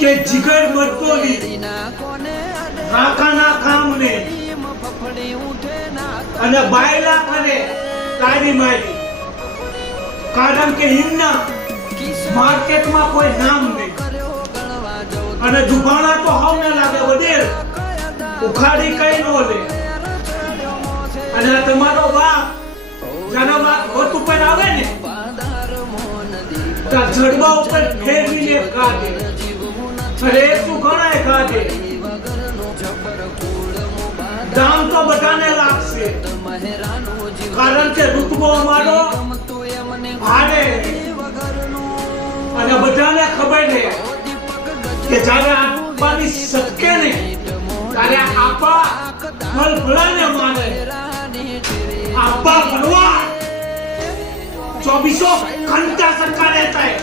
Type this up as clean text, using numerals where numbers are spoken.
કે જીગર બતોલી કાકાના કામને અને બાયલા કરે તારી મારી, કારણ કે એમના માર્કેટમાં કોઈ નામ નહીં અને દુકાના તો હમને લાગે વડેલ ઉખાડી કઈ નો લે. અને તમારો બાપ જેના બાપ હોત ઉપર આવે ને તો જડબા ઉપર ફેરવીને કાઢે, અરે શું ગણાય કાઢે. દામ તો બધાને લાગશે, કારણ કે ઋતબો અમારો ભાડે અને બધાને ખબર છે કે જ્યારે આપવાની સટકે ને ત્યારે આપા ભલભલાને માને. આપા ભરવા 24 घंटा सरकार रहता है.